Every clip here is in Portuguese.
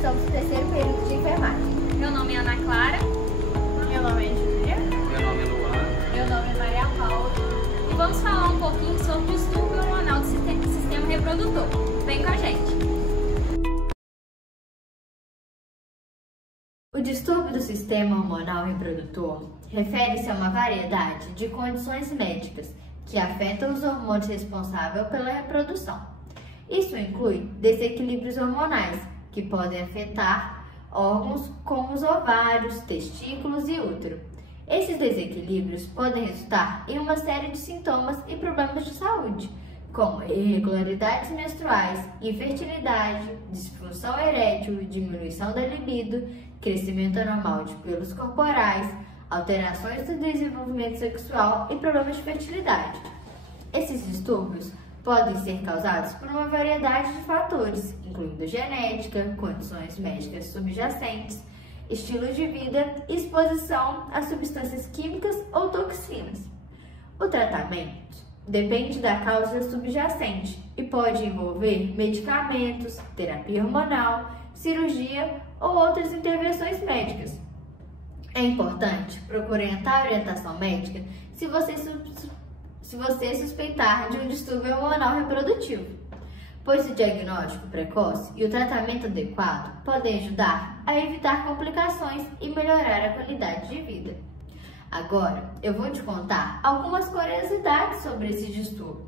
estamos no terceiro período de enfermagem. Meu nome é Ana Clara. Meu nome é Júlia. Meu nome é Luan. Meu nome é Maria Paula. E vamos falar um pouquinho sobre o distúrbio hormonal do sistema reprodutor. Vem com a gente! O distúrbio do sistema hormonal reprodutor refere-se a uma variedade de condições médicas que afetam os hormônios responsáveis pela reprodução. Isso inclui desequilíbrios hormonais, que podem afetar órgãos como os ovários, testículos e útero. Esses desequilíbrios podem resultar em uma série de sintomas e problemas de saúde, como irregularidades menstruais, infertilidade, disfunção erétil, diminuição da libido, crescimento anormal de pelos corporais, alterações do desenvolvimento sexual e problemas de fertilidade. Esses distúrbios podem ser causados por uma variedade de fatores, incluindo genética, condições médicas subjacentes, estilo de vida e exposição a substâncias químicas ou toxinas. O tratamento depende da causa subjacente e pode envolver medicamentos, terapia hormonal, cirurgia ou outras intervenções médicas. É importante procurar orientação médica se você suspeitar de um distúrbio hormonal reprodutivo, pois o diagnóstico precoce e o tratamento adequado podem ajudar a evitar complicações e melhorar a qualidade de vida. Agora, eu vou te contar algumas curiosidades sobre esse distúrbio.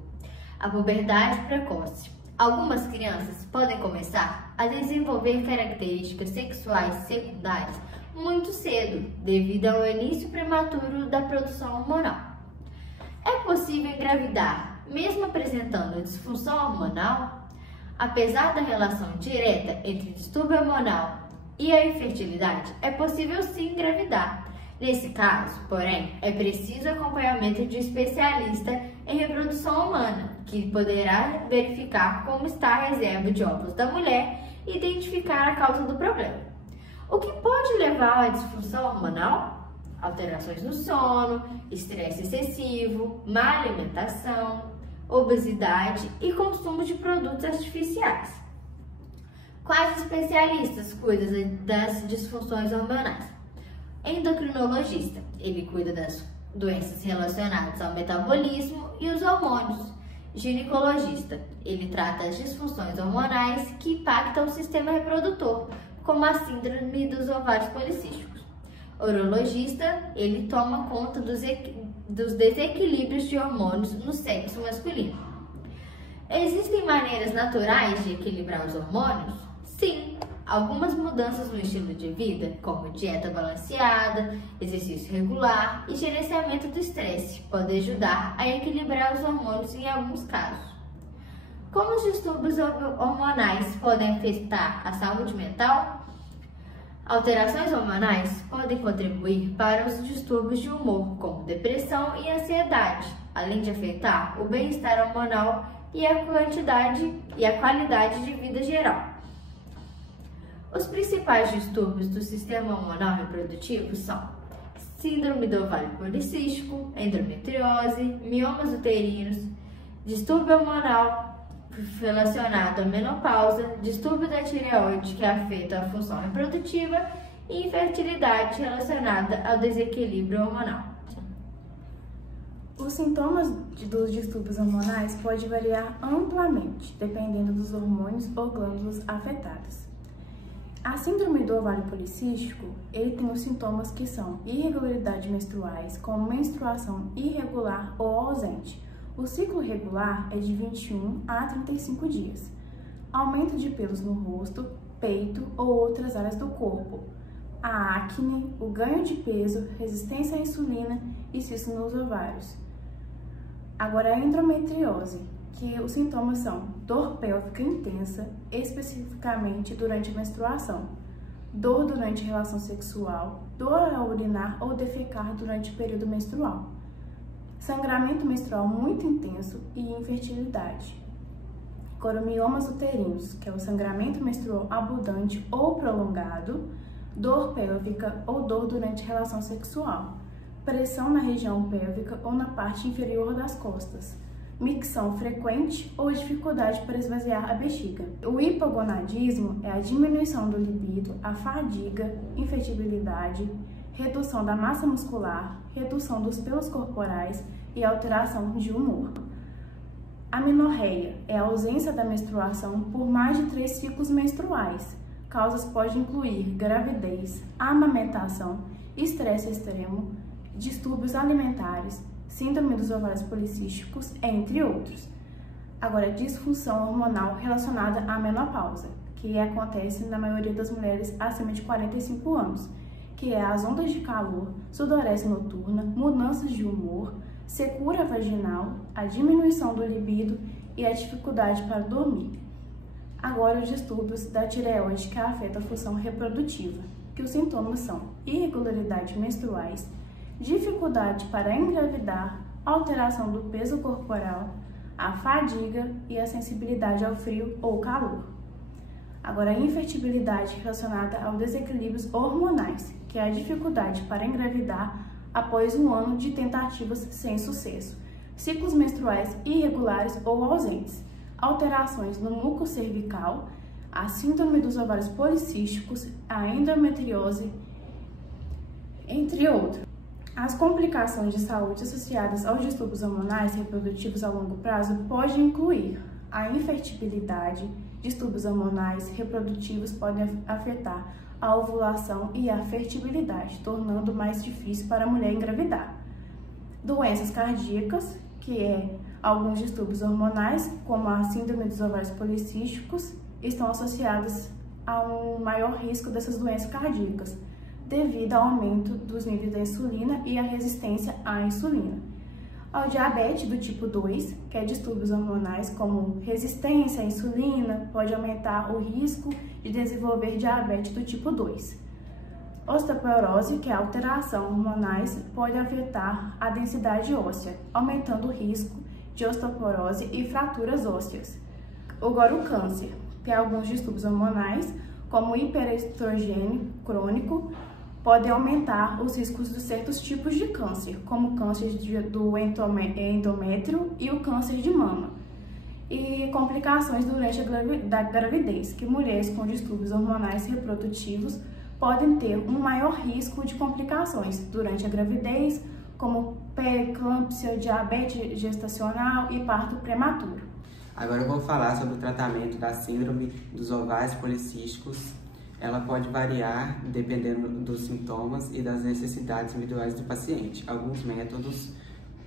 A puberdade precoce. Algumas crianças podem começar a desenvolver características sexuais secundárias muito cedo, devido ao início prematuro da produção hormonal. É possível engravidar, mesmo apresentando disfunção hormonal? Apesar da relação direta entre distúrbio hormonal e a infertilidade, é possível sim engravidar. Nesse caso, porém, é preciso acompanhamento de especialista em reprodução humana, que poderá verificar como está a reserva de óvulos da mulher e identificar a causa do problema. O que pode levar à disfunção hormonal? Alterações no sono, estresse excessivo, má alimentação, obesidade e consumo de produtos artificiais. Quais especialistas cuidam das disfunções hormonais? Endocrinologista, ele cuida das doenças relacionadas ao metabolismo e os hormônios. Ginecologista, ele trata as disfunções hormonais que impactam o sistema reprodutor, como a síndrome dos ovários policísticos. Urologista, ele toma conta dos desequilíbrios de hormônios no sexo masculino. Existem maneiras naturais de equilibrar os hormônios? Sim! Algumas mudanças no estilo de vida, como dieta balanceada, exercício regular e gerenciamento do estresse, podem ajudar a equilibrar os hormônios em alguns casos. Como os distúrbios hormonais podem afetar a saúde mental? Alterações hormonais podem contribuir para os distúrbios de humor, como depressão e ansiedade, além de afetar o bem-estar hormonal e a qualidade de vida geral. Os principais distúrbios do sistema hormonal reprodutivo são síndrome do ovário policístico, endometriose, miomas uterinos, distúrbio hormonal relacionado à menopausa, distúrbio da tireoide que afeta a função reprodutiva e infertilidade relacionada ao desequilíbrio hormonal. Os sintomas dos distúrbios hormonais podem variar amplamente, dependendo dos hormônios ou glândulas afetadas. A síndrome do ovário policístico, ele tem os sintomas que são irregularidades menstruais, como menstruação irregular ou ausente. O ciclo regular é de 21 a 35 dias. Aumento de pelos no rosto, peito ou outras áreas do corpo. A acne, o ganho de peso, resistência à insulina e cistos nos ovários. Agora a endometriose, que os sintomas são dor pélvica intensa, especificamente durante a menstruação, dor durante a relação sexual, dor ao urinar ou defecar durante o período menstrual, sangramento menstrual muito intenso e infertilidade. Coromiomas uterinos, que é o sangramento menstrual abundante ou prolongado, dor pélvica ou dor durante a relação sexual, pressão na região pélvica ou na parte inferior das costas, micção frequente ou dificuldade para esvaziar a bexiga. O hipogonadismo é a diminuição do libido, a fadiga, infertilidade, redução da massa muscular, redução dos pelos corporais e alteração de humor. A menorreia é a ausência da menstruação por mais de 3 ciclos menstruais. Causas podem incluir gravidez, amamentação, estresse extremo, distúrbios alimentares, síndrome dos ovários policísticos, entre outros. Agora, disfunção hormonal relacionada à menopausa, que acontece na maioria das mulheres acima de 45 anos, que é as ondas de calor, sudorese noturna, mudanças de humor, secura vaginal, a diminuição do libido e a dificuldade para dormir. Agora, os distúrbios da tireoide que afetam a função reprodutiva, que os sintomas são irregularidades menstruais, dificuldade para engravidar, alteração do peso corporal, a fadiga e a sensibilidade ao frio ou calor. Agora, a infertilidade relacionada aos desequilíbrios hormonais, que é a dificuldade para engravidar após 1 ano de tentativas sem sucesso, ciclos menstruais irregulares ou ausentes, alterações no muco cervical, a síndrome dos ovários policísticos, a endometriose, entre outros. As complicações de saúde associadas aos distúrbios hormonais reprodutivos a longo prazo podem incluir a infertilidade. Distúrbios hormonais reprodutivos podem afetar a ovulação e a fertilidade, tornando mais difícil para a mulher engravidar. Doenças cardíacas, que é alguns distúrbios hormonais, como a síndrome dos ovários policísticos, estão associados a um maior risco dessas doenças cardíacas, devido ao aumento dos níveis da insulina e à resistência à insulina. Ao diabetes do tipo 2, que é distúrbios hormonais como resistência à insulina, pode aumentar o risco de desenvolver diabetes do tipo 2. Osteoporose, que é alteração hormonais, pode afetar a densidade óssea, aumentando o risco de osteoporose e fraturas ósseas. Agora, o câncer, que é alguns distúrbios hormonais, como o hiperestrogênio crônico, podem aumentar os riscos de certos tipos de câncer, como o câncer do endométrio e o câncer de mama. E complicações durante a gravidez, que mulheres com distúrbios hormonais reprodutivos podem ter um maior risco de complicações durante a gravidez, como pré-eclâmpsia, diabetes gestacional e parto prematuro. Agora eu vou falar sobre o tratamento da síndrome dos ovários policísticos. Ela pode variar dependendo dos sintomas e das necessidades individuais do paciente. Alguns métodos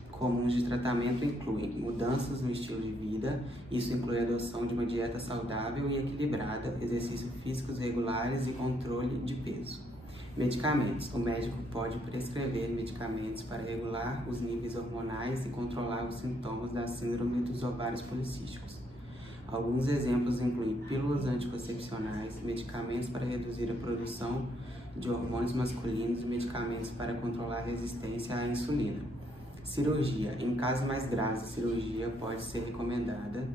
comuns de tratamento incluem mudanças no estilo de vida, isso inclui a adoção de uma dieta saudável e equilibrada, exercícios físicos regulares e controle de peso. Medicamentos. O médico pode prescrever medicamentos para regular os níveis hormonais e controlar os sintomas da síndrome dos ovários policísticos. Alguns exemplos incluem pílulas anticoncepcionais, medicamentos para reduzir a produção de hormônios masculinos e medicamentos para controlar a resistência à insulina. Cirurgia. Em casos mais graves, a cirurgia pode ser recomendada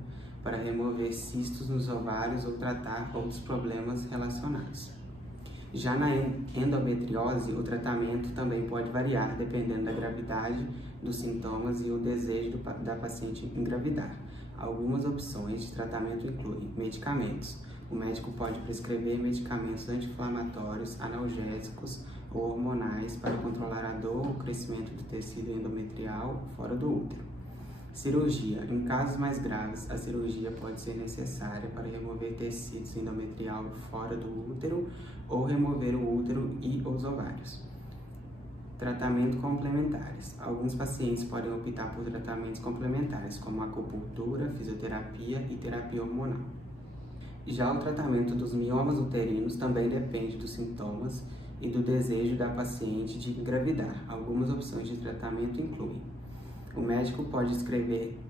para remover cistos nos ovários ou tratar outros problemas relacionados. Já na endometriose, o tratamento também pode variar dependendo da gravidade dos sintomas e o desejo da paciente engravidar. Algumas opções de tratamento incluem medicamentos. O médico pode prescrever medicamentos anti-inflamatórios, analgésicos ou hormonais para controlar a dor ou o crescimento do tecido endometrial fora do útero. Cirurgia. Em casos mais graves, a cirurgia pode ser necessária para remover tecidos endometrial fora do útero ou remover o útero e os ovários. Tratamento complementares. Alguns pacientes podem optar por tratamentos complementares, como acupuntura, fisioterapia e terapia hormonal. Já o tratamento dos miomas uterinos também depende dos sintomas e do desejo da paciente de engravidar. Algumas opções de tratamento incluem: o médico pode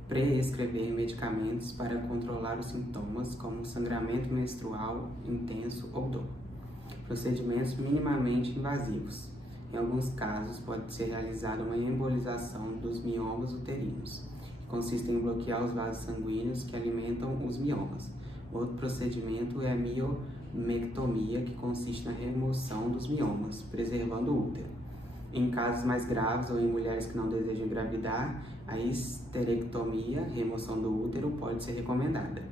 prescrever medicamentos para controlar os sintomas, como sangramento menstrual intenso ou dor. Procedimentos minimamente invasivos. Em alguns casos, pode ser realizada uma embolização dos miomas uterinos, que consiste em bloquear os vasos sanguíneos que alimentam os miomas. Outro procedimento é a miomectomia, que consiste na remoção dos miomas, preservando o útero. Em casos mais graves ou em mulheres que não desejam engravidar, a histerectomia, remoção do útero, pode ser recomendada.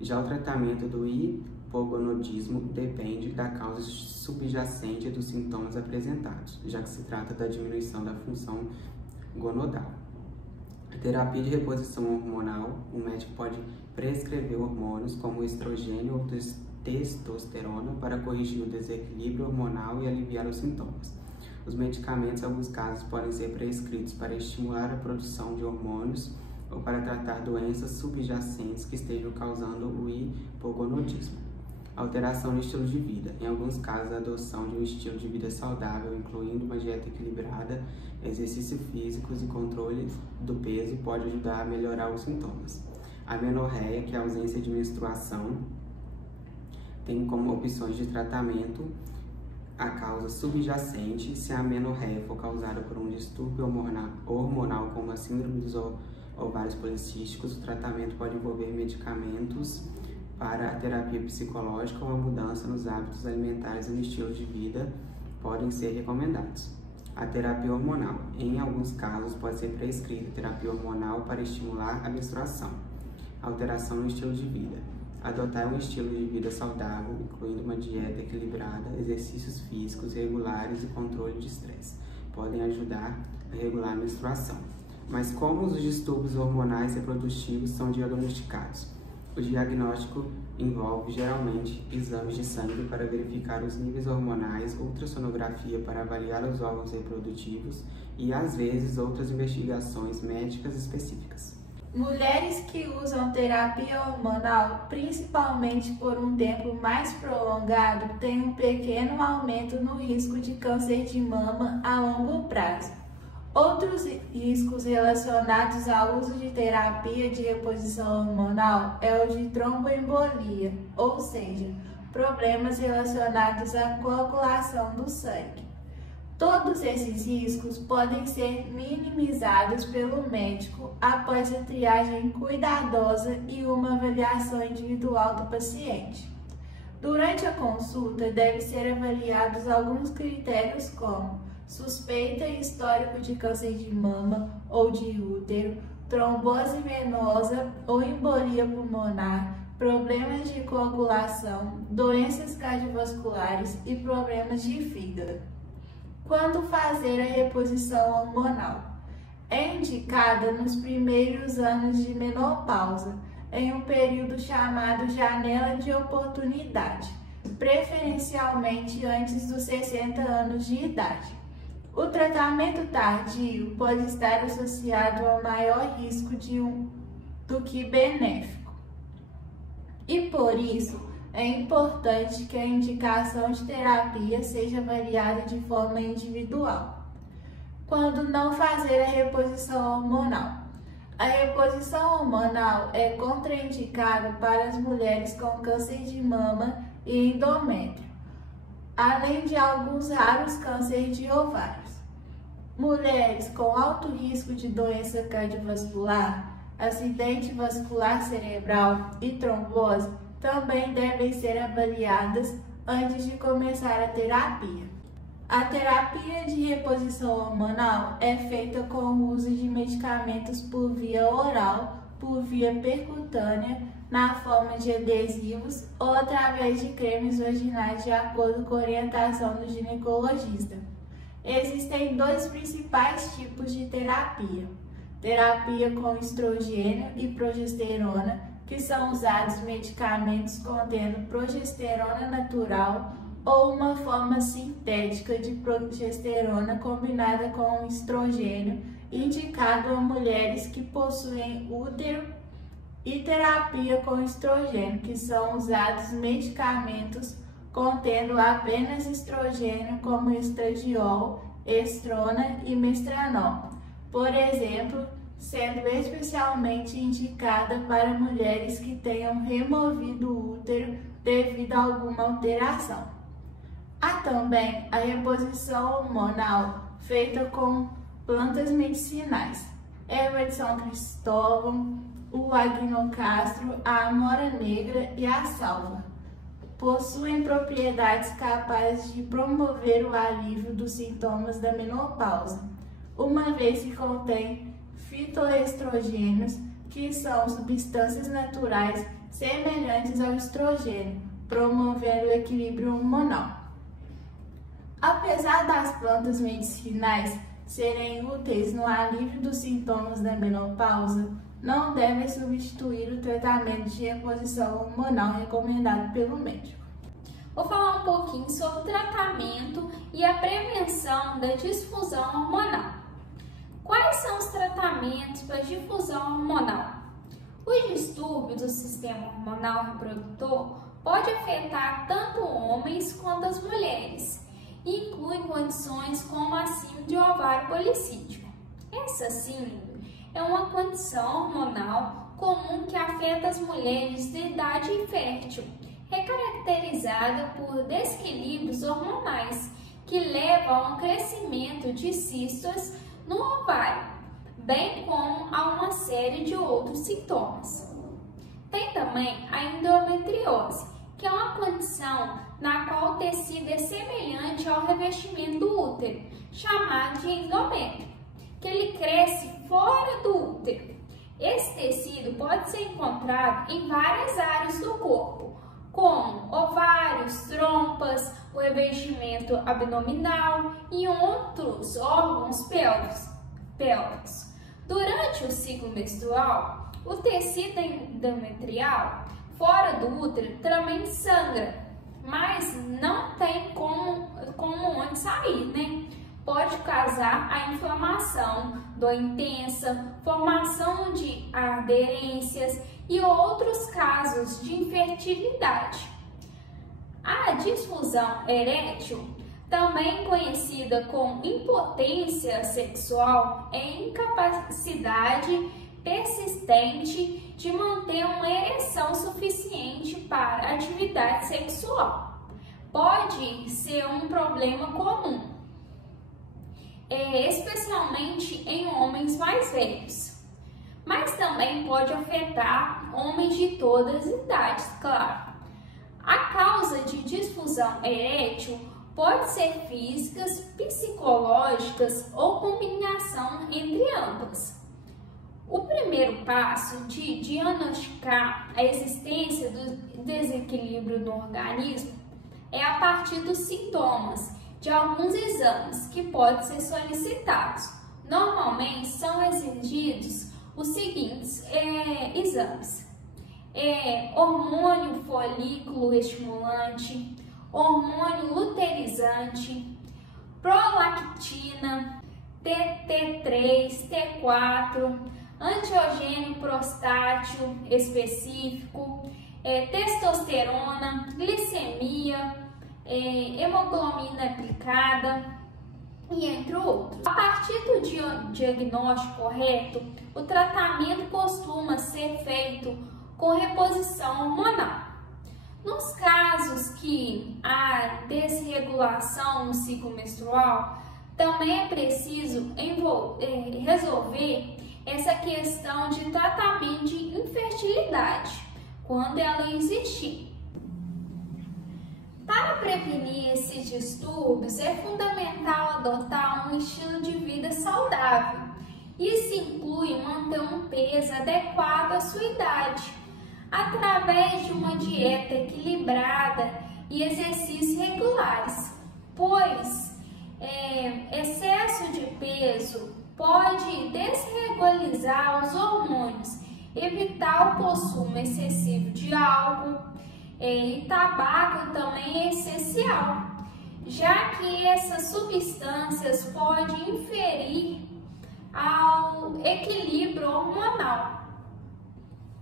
Já o tratamento do hipogonadismo depende da causa subjacente dos sintomas apresentados, já que se trata da diminuição da função gonadal. A terapia de reposição hormonal, o médico pode prescrever hormônios como estrogênio ou testosterona para corrigir o desequilíbrio hormonal e aliviar os sintomas. Os medicamentos, em alguns casos, podem ser prescritos para estimular a produção de hormônios ou para tratar doenças subjacentes que estejam causando o hipogonadismo. Alteração no estilo de vida. Em alguns casos, a adoção de um estilo de vida saudável, incluindo uma dieta equilibrada, exercícios físicos e controle do peso, pode ajudar a melhorar os sintomas. A amenorreia, que é a ausência de menstruação, tem como opções de tratamento a causa subjacente. Se a amenorreia for causada por um distúrbio hormonal como a síndrome dos ovários policísticos, o tratamento pode envolver medicamentos para a terapia psicológica ou a mudança nos hábitos alimentares e no estilo de vida podem ser recomendados. A terapia hormonal. Em alguns casos, pode ser prescrita terapia hormonal para estimular a menstruação. Alteração no estilo de vida. Adotar um estilo de vida saudável, incluindo uma dieta equilibrada, exercícios físicos regulares e controle de estresse, podem ajudar a regular a menstruação. Mas como os distúrbios hormonais reprodutivos são diagnosticados? O diagnóstico envolve, geralmente, exames de sangue para verificar os níveis hormonais, ultrassonografia para avaliar os órgãos reprodutivos e, às vezes, outras investigações médicas específicas. Mulheres que usam terapia hormonal, principalmente por um tempo mais prolongado, têm um pequeno aumento no risco de câncer de mama a longo prazo. Outros riscos relacionados ao uso de terapia de reposição hormonal é o de tromboembolia, ou seja, problemas relacionados à coagulação do sangue. Todos esses riscos podem ser minimizados pelo médico após a triagem cuidadosa e uma avaliação individual do paciente. Durante a consulta, devem ser avaliados alguns critérios como suspeita e histórico de câncer de mama ou de útero, trombose venosa ou embolia pulmonar, problemas de coagulação, doenças cardiovasculares e problemas de fígado. Quando fazer a reposição hormonal? É indicada nos primeiros anos de menopausa, em um período chamado janela de oportunidade, preferencialmente antes dos 60 anos de idade. O tratamento tardio pode estar associado a maior risco do que benéfico. E por isso, é importante que a indicação de terapia seja avaliada de forma individual. Quando não fazer a reposição hormonal. A reposição hormonal é contraindicada para as mulheres com câncer de mama e endométrio, além de alguns raros cânceres de ovários. Mulheres com alto risco de doença cardiovascular, acidente vascular cerebral e trombose também devem ser avaliadas antes de começar a terapia. A terapia de reposição hormonal é feita com o uso de medicamentos por via oral, por via percutânea, na forma de adesivos ou através de cremes vaginais de acordo com a orientação do ginecologista. Existem dois principais tipos de terapia: terapia com estrogênio e progesterona, que são usados medicamentos contendo progesterona natural ou uma forma sintética de progesterona combinada com estrogênio, indicado a mulheres que possuem útero, e terapia com estrogênio, que são usados medicamentos contendo apenas estrogênio, como estradiol, estrona e mestranol, por exemplo, sendo especialmente indicada para mulheres que tenham removido o útero devido a alguma alteração. Há também a reposição hormonal feita com plantas medicinais, erva de São Cristóvão, o agnocastro, a amora negra e a salva. possuem propriedades capazes de promover o alívio dos sintomas da menopausa, uma vez que contém fitoestrogênios, que são substâncias naturais semelhantes ao estrogênio, promovendo o equilíbrio hormonal. Apesar das plantas medicinais serem úteis no alívio dos sintomas da menopausa, não devem substituir o tratamento de reposição hormonal recomendado pelo médico. Vou falar um pouquinho sobre o tratamento e a prevenção da disfunção hormonal. Quais são os tratamentos para difusão hormonal? Os distúrbios do sistema hormonal reprodutor podem afetar tanto homens quanto as mulheres e incluem condições como a síndrome de ovário policístico. Essa síndrome é uma condição hormonal comum que afeta as mulheres de idade fértil, é caracterizada por desequilíbrios hormonais que levam ao crescimento de cistos no ovário, bem como a uma série de outros sintomas. Tem também a endometriose, que é uma condição na qual o tecido é semelhante ao revestimento do útero, chamado de endométrio, que ele cresce fora do útero. Esse tecido pode ser encontrado em várias áreas do corpo, como ovários, trompas, o revestimento abdominal e outros órgãos pélvicos. Durante o ciclo menstrual, o tecido endometrial fora do útero também sangra, mas não tem como onde sair, né? Pode causar a inflamação, dor intensa, formação de aderências e outros casos de infertilidade. A disfunção erétil, também conhecida como impotência sexual, é incapacidade persistente de manter uma ereção suficiente para atividade sexual. Pode ser um problema comum, especialmente em homens mais velhos, mas também pode afetar homens de todas as idades, claro. A causa de disfunção erétil pode ser físicas, psicológicas ou combinação entre ambas. O primeiro passo de diagnosticar a existência do desequilíbrio no organismo é a partir dos sintomas de alguns exames que podem ser solicitados. Normalmente são exigidos os seguintes exames: hormônio folículo estimulante, hormônio luteinizante, prolactina, T3, T4, antiogênio prostátil específico, testosterona, glicemia, hemoglobina aplicada e entre outros. A partir do diagnóstico correto, o tratamento costuma ser feito com reposição hormonal. Nos casos que há desregulação no ciclo menstrual, também é preciso resolver essa questão de tratamento de infertilidade, quando ela existir. Para prevenir esses distúrbios, é fundamental adotar um estilo de vida saudável. Isso inclui manter um peso adequado à sua idade, através de uma dieta equilibrada e exercícios regulares, pois excesso de peso pode desregularizar os hormônios, evitar o consumo excessivo de álcool e tabaco também é essencial, já que essas substâncias podem inferir ao equilíbrio hormonal.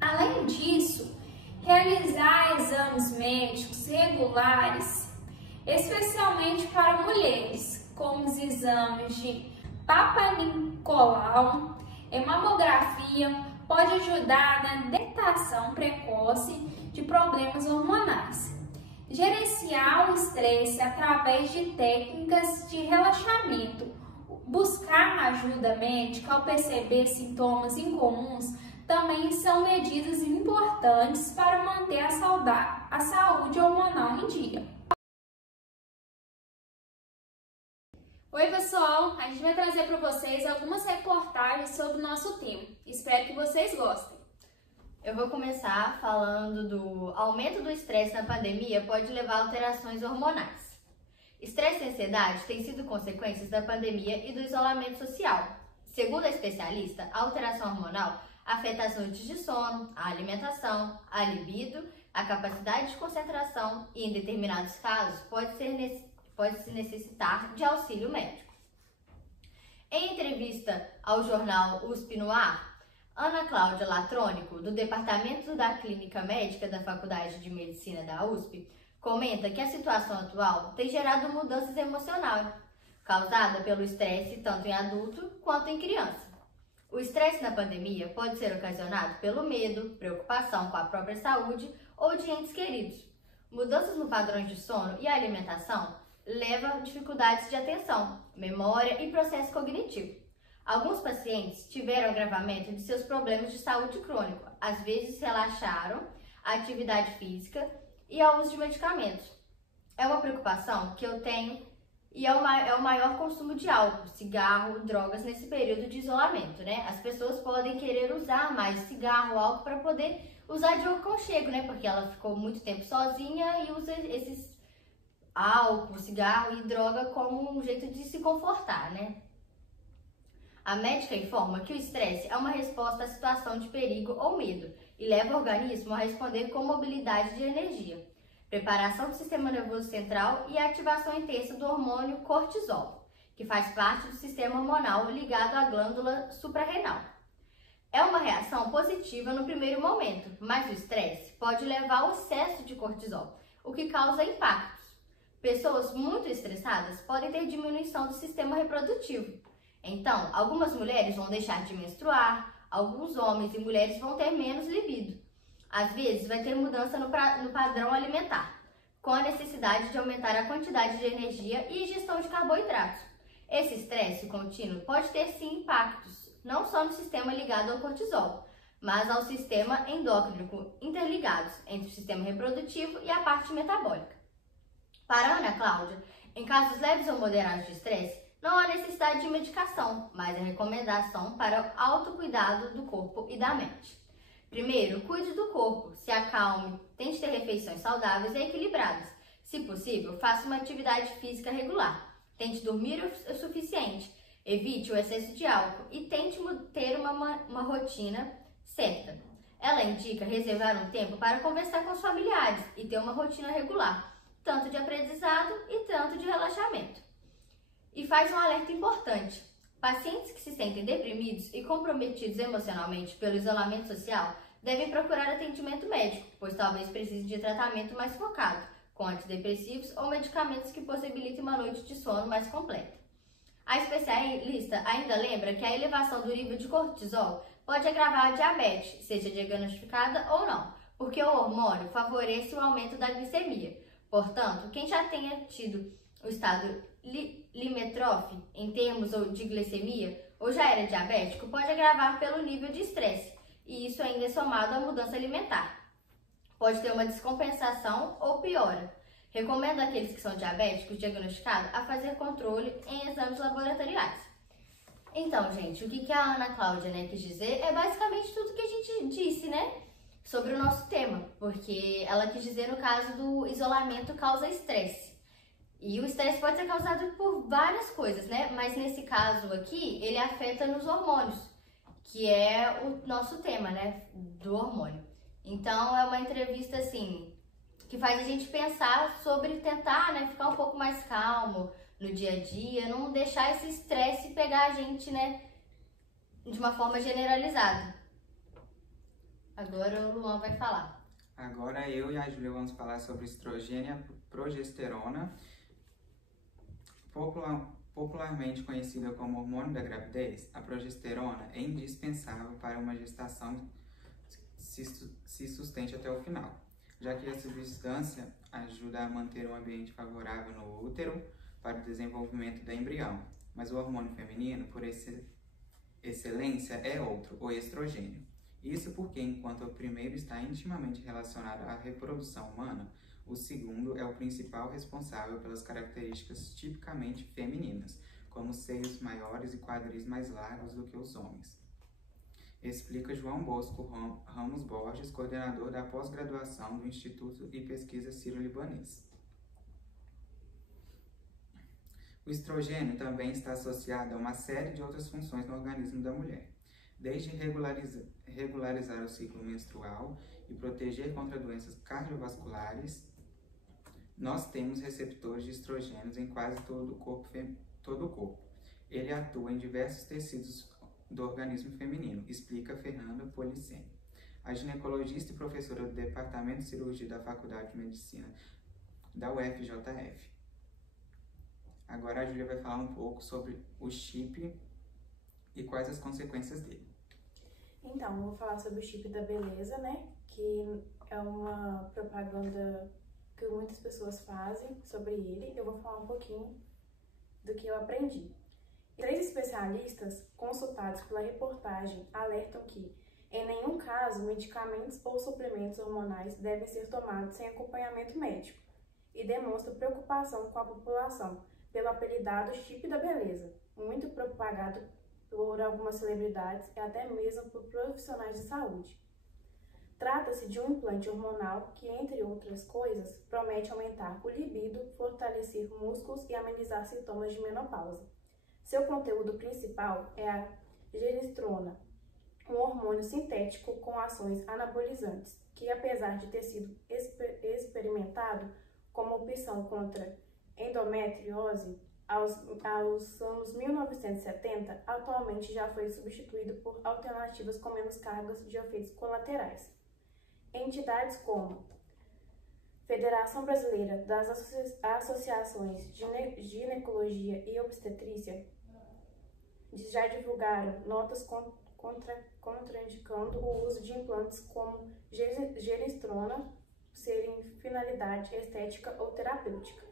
Além disso, realizar exames médicos regulares, especialmente para mulheres, como os exames de Papa Nicolau e mamografia, pode ajudar na detecção precoce de problemas hormonais. Gerenciar o estresse através de técnicas de relaxamento, buscar ajuda médica ao perceber sintomas incomuns também são medidas importantes para manter a saúde hormonal em dia. Oi pessoal, a gente vai trazer para vocês algumas reportagens sobre o nosso tema. Espero que vocês gostem. Eu vou começar falando do aumento do estresse na pandemia pode levar a alterações hormonais. Estresse e ansiedade têm sido consequências da pandemia e do isolamento social. Segundo a especialista, a alteração hormonal afeta as noites de sono, a alimentação, a libido, a capacidade de concentração e, em determinados casos, pode-se necessitar de auxílio médico. Em entrevista ao jornal USP no Ar, Ana Cláudia Latrônico, do Departamento da Clínica Médica da Faculdade de Medicina da USP, comenta que a situação atual tem gerado mudanças emocionais, causada pelo estresse tanto em adulto quanto em criança. O estresse na pandemia pode ser ocasionado pelo medo, preocupação com a própria saúde ou de entes queridos. Mudanças no padrão de sono e alimentação levam a dificuldades de atenção, memória e processo cognitivo. Alguns pacientes tiveram agravamento de seus problemas de saúde crônico, às vezes relaxaram a atividade física e ao uso de medicamentos. É uma preocupação que eu tenho e é o maior consumo de álcool, cigarro, drogas nesse período de isolamento, né? As pessoas podem querer usar mais cigarro, álcool para poder usar de aconchego, né? Porque ela ficou muito tempo sozinha e usa esses álcool, cigarro e droga como um jeito de se confortar, né? A médica informa que o estresse é uma resposta à situação de perigo ou medo e leva o organismo a responder com mobilidade de energia, preparação do sistema nervoso central e a ativação intensa do hormônio cortisol, que faz parte do sistema hormonal ligado à glândula suprarrenal. É uma reação positiva no primeiro momento, mas o estresse pode levar ao excesso de cortisol, o que causa impactos. Pessoas muito estressadas podem ter diminuição do sistema reprodutivo. Então, algumas mulheres vão deixar de menstruar, alguns homens e mulheres vão ter menos libido. Às vezes, vai ter mudança no padrão alimentar, com a necessidade de aumentar a quantidade de energia e ingestão de carboidratos. Esse estresse contínuo pode ter, sim, impactos, não só no sistema ligado ao cortisol, mas ao sistema endócrino, interligados entre o sistema reprodutivo e a parte metabólica. Para Ana Cláudia, em casos leves ou moderados de estresse, não há necessidade de medicação, mas a recomendação para o autocuidado do corpo e da mente. Primeiro, cuide do corpo, se acalme, tente ter refeições saudáveis e equilibradas. Se possível, faça uma atividade física regular. Tente dormir o suficiente, evite o excesso de álcool e tente ter uma rotina certa. Ela indica reservar um tempo para conversar com os familiares e ter uma rotina regular, tanto de aprendizado e tanto de relaxamento. E faz um alerta importante. Pacientes que se sentem deprimidos e comprometidos emocionalmente pelo isolamento social devem procurar atendimento médico, pois talvez precisem de tratamento mais focado, com antidepressivos ou medicamentos que possibilitem uma noite de sono mais completa. A especialista ainda lembra que a elevação do nível de cortisol pode agravar a diabetes, seja diagnosticada ou não, porque o hormônio favorece o aumento da glicemia. Portanto, quem já tenha tido o estado limítrofe em termos de glicemia ou já era diabético pode agravar pelo nível de estresse e isso ainda é somado à mudança alimentar. Pode ter uma descompensação ou piora. Recomendo àqueles que são diabéticos diagnosticados a fazer controle em exames laboratoriais. Então, gente, o que a Ana Cláudia quis dizer é basicamente tudo que a gente disse, né? Sobre o nosso tema, porque ela quis dizer no caso do isolamento causa estresse. E o estresse pode ser causado por várias coisas, né? Mas nesse caso aqui, ele afeta nos hormônios, que é o nosso tema, né? Do hormônio. Então, é uma entrevista, assim, que faz a gente pensar sobre tentar, né? Ficar um pouco mais calmo no dia a dia, não deixar esse estresse pegar a gente, né? De uma forma generalizada. Agora o Luan vai falar. Agora eu e a Júlia vamos falar sobre estrogênio e a progesterona, popularmente conhecida como hormônio da gravidez. A progesterona é indispensável para uma gestação se sustente até o final, já que a substância ajuda a manter um ambiente favorável no útero para o desenvolvimento do embrião. mas o hormônio feminino, por excelência, é outro, o estrogênio. Isso porque, enquanto o primeiro está intimamente relacionado à reprodução humana, o segundo é o principal responsável pelas características tipicamente femininas, como seios maiores e quadris mais largos do que os homens. Explica João Bosco Ramos Borges, coordenador da pós-graduação do Instituto e Pesquisa Sírio-Libanês. O estrogênio também está associado a uma série de outras funções no organismo da mulher, desde regularizar o ciclo menstrual e proteger contra doenças cardiovasculares. Nós temos receptores de estrogênios em quase todo o corpo. Ele atua em diversos tecidos do organismo feminino, explica Fernanda Policeni, a ginecologista e professora do Departamento de Cirurgia da Faculdade de Medicina da UFJF. Agora a Júlia vai falar um pouco sobre o chip e quais as consequências dele. Então, eu vou falar sobre o chip da beleza, né? Que é uma propaganda que muitas pessoas fazem sobre ele. Eu vou falar um pouquinho do que eu aprendi. 3 especialistas consultados pela reportagem alertam que, em nenhum caso, medicamentos ou suplementos hormonais devem ser tomados sem acompanhamento médico e demonstram preocupação com a população pelo apelidado chip da beleza, muito propagado por algumas celebridades e até mesmo por profissionais de saúde. Trata-se de um implante hormonal que, entre outras coisas, promete aumentar o libido, fortalecer músculos e amenizar sintomas de menopausa. Seu conteúdo principal é a genistrona, um hormônio sintético com ações anabolizantes, que, apesar de ter sido experimentado como opção contra endometriose aos anos 1970, atualmente já foi substituído por alternativas com menos cargas de efeitos colaterais. Entidades como Federação Brasileira das Associações de Ginecologia e Obstetrícia já divulgaram notas contraindicando o uso de implantes como genistrona serem finalidade estética ou terapêutica.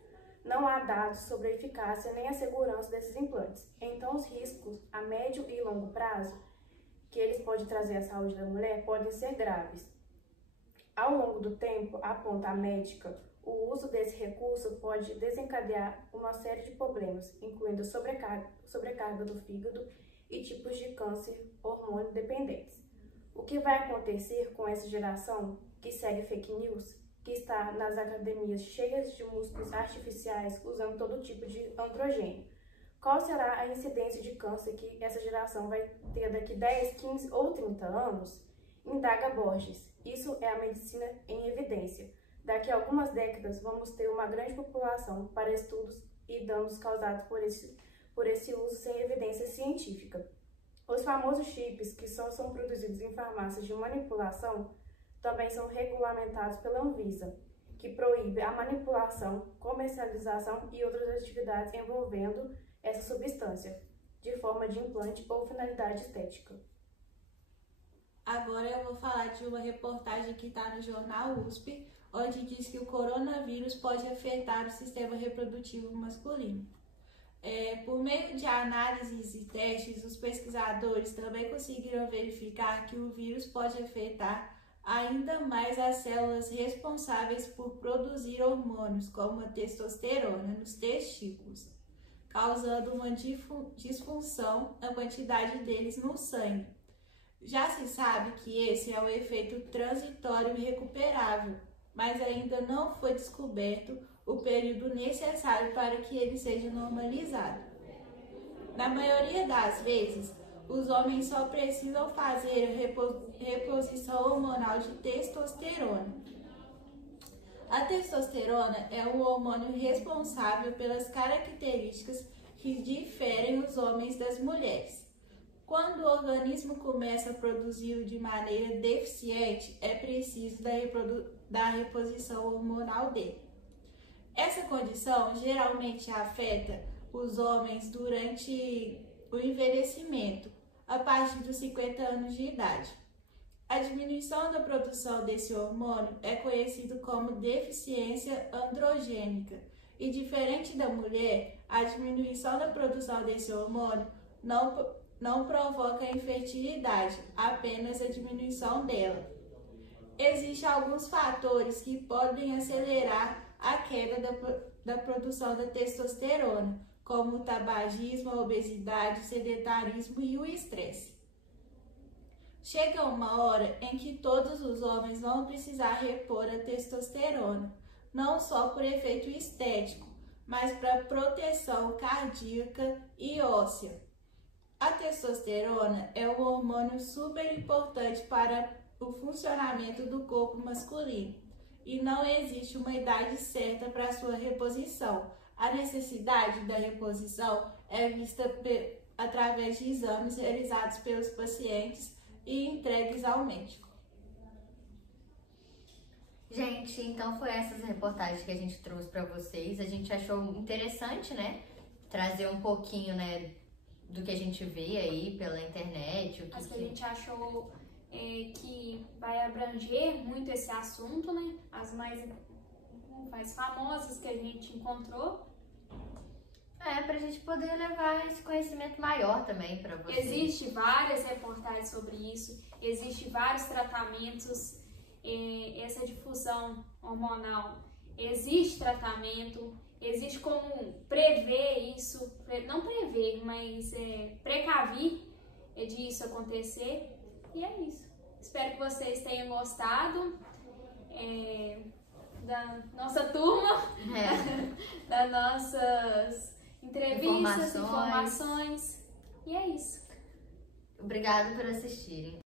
Não há dados sobre a eficácia nem a segurança desses implantes, então os riscos a médio e longo prazo que eles podem trazer à saúde da mulher podem ser graves. Ao longo do tempo, aponta a médica, o uso desse recurso pode desencadear uma série de problemas, incluindo sobrecarga do fígado e tipos de câncer hormônio dependentes. O que vai acontecer com essa geração que segue fake news, que está nas academias cheias de músculos artificiais usando todo tipo de androgênio? Qual será a incidência de câncer que essa geração vai ter daqui 10, 15 ou 30 anos? Indaga Borges. Isso é a medicina em evidência. Daqui a algumas décadas, vamos ter uma grande população para estudos e danos causados por esse uso sem evidência científica. Os famosos chips, que só são produzidos em farmácias de manipulação, também são regulamentados pela Anvisa, que proíbe a manipulação, comercialização e outras atividades envolvendo essa substância, de forma de implante ou finalidade estética. Agora eu vou falar de uma reportagem que está no jornal USP, onde diz que o coronavírus pode afetar o sistema reprodutivo masculino. Por meio de análises e testes, os pesquisadores também conseguiram verificar que o vírus pode afetar ainda mais as células responsáveis por produzir hormônios, como a testosterona, nos testículos, causando uma disfunção na quantidade deles no sangue. Já se sabe que esse é um efeito transitório e recuperável, mas ainda não foi descoberto o período necessário para que ele seja normalizado. Na maioria das vezes, os homens só precisam fazer a reposição hormonal de testosterona. A testosterona é um hormônio responsável pelas características que diferem os homens das mulheres. Quando o organismo começa a produzi-lo de maneira deficiente, é preciso da reposição hormonal dele. Essa condição geralmente afeta os homens durante o envelhecimento, a partir dos 50 anos de idade. A diminuição da produção desse hormônio é conhecido como deficiência androgênica e, diferente da mulher, A diminuição da produção desse hormônio não provoca infertilidade, apenas a diminuição dela. Existem alguns fatores que podem acelerar a queda da produção da testosterona, como o tabagismo, a obesidade, o sedentarismo e o estresse. Chega uma hora em que todos os homens vão precisar repor a testosterona, não só por efeito estético, mas para proteção cardíaca e óssea. A testosterona é um hormônio super importante para o funcionamento do corpo masculino e não existe uma idade certa para sua reposição. A necessidade da reposição é vista através de exames realizados pelos pacientes e entregues ao médico. Gente, então foi essas reportagens que a gente trouxe para vocês. A gente achou interessante, né? Trazer um pouquinho, né, do que a gente vê aí pela internet. Acho que a gente achou que vai abranger muito esse assunto, né? As mais famosas que a gente encontrou. Pra gente poder levar esse conhecimento maior também para vocês. Existe várias reportagens sobre isso, existe vários tratamentos, essa difusão hormonal, existe tratamento, existe como prever isso, não prever, mas precaver disso acontecer, e é isso. Espero que vocês tenham gostado da nossa turma, das nossas entrevistas, informações. E é isso. Obrigada por assistirem.